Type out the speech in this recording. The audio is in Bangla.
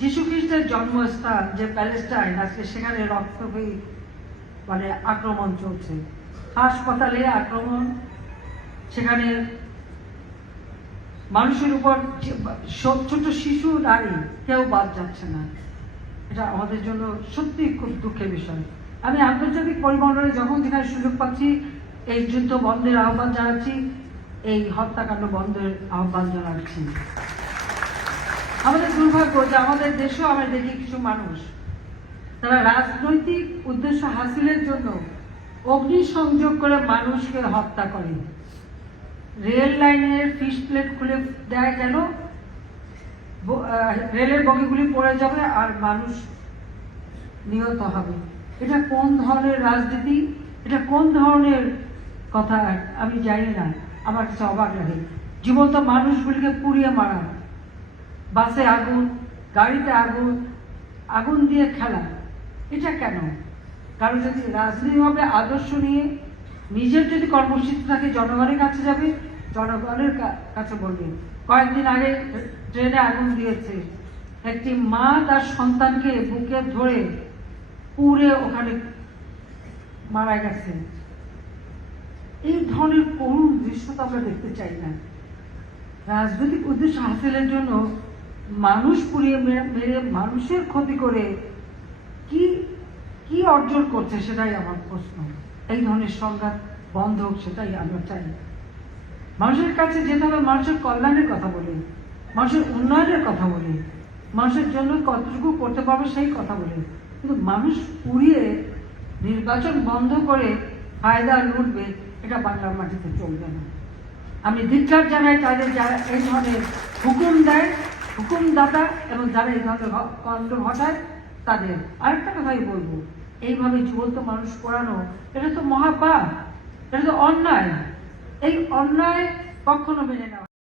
যীশু খ্রিস্টের জন্মস্থান যে প্যালেস্টাইন, আজকে সেখানে রক্ত মানে আক্রমণ চলছে। হাসপাতালে আক্রমণ, সেখানে মানুষের উপর ছোট শিশু, নারী, কেউ বাদ যাচ্ছে না। এটা আমাদের জন্য সত্যি খুব দুঃখের বিষয়। আমি আন্তর্জাতিক পরিমণ্ডলে যখন যেখানে সুযোগ পাচ্ছি, এই যুদ্ধ বন্ধের আহ্বান জানাচ্ছি, এই হত্যাকাণ্ড বন্ধের আহ্বান জানাচ্ছি। আমাদের দুর্ভাগ্য যে আমাদের দেশেও আমরা দেখি কিছু মানুষ, তারা রাজনৈতিক উদ্দেশ্য হাসিলের জন্য অগ্নিসংযোগ করে মানুষকে হত্যা করে। রেল লাইনের ফিস প্লেট খুলে দেয় কেন রেলের বগিগুলি পড়ে যাবে আর মানুষ নিহত হবে। এটা কোন ধরনের রাজনীতি? এটা কোন ধরনের কথা? আমি জানি না। আমার কাছে অবাক লাগে। জীবন্ত মানুষগুলিকে পুড়িয়ে মারা। বাসে আগুন, গাড়িতে আগুন আগুন দিয়ে খেলা। এটা কেন? কারণ যদি রাজনীতিভাবে আদর্শ নিয়ে নিজের যদি কর্মসূচি থাকে, জনগণের কাছে যাবে, জনগণের কাছে বলবে, কয়েকদিন আগে ট্রেনে আগুন দিয়েছে। একটি মা তার সন্তানকে বুকে ধরে পুড়ে ওখানে মারা গেছে। এই ধরনের করুণ দৃশ্য তো আমরা দেখতে চাই না। রাজনৈতিক উদ্দেশ্য হাসিলের জন্য মানুষ পুড়িয়ে মেরে মানুষের ক্ষতি করে কি কি অর্জন করছে সেটাই আমার প্রশ্ন। এই ধরনের সংঘাত বন্ধ হোক সেটাই আমরা চাই। মানুষের কাছে যেতে হবে, মানুষের কল্যাণের কথা বলি, মানুষের উন্নয়নের কথা বলি, মানুষের জন্য কতটুকু করতে পারবে সেই কথা বলি। কিন্তু মানুষ পুড়িয়ে নির্বাচন বন্ধ করে ফায়দা লুটবে, এটা বাংলার মাটিতে চলবে না। আমি ধিক্ষার জানাই তাদের যারা এই ধরনের হুকুম দেয় হুকুমদাতা এবং যারা এই ধরনের কণ্ঠ ঘটায় তাদের। আরেকটা কথাই বলব, এইভাবে জীবন্ত মানুষ পড়ানো, এটা তো মহাপাপ, এটা তো অন্যায়। এই অন্যায় কখনো মেনে নেওয়া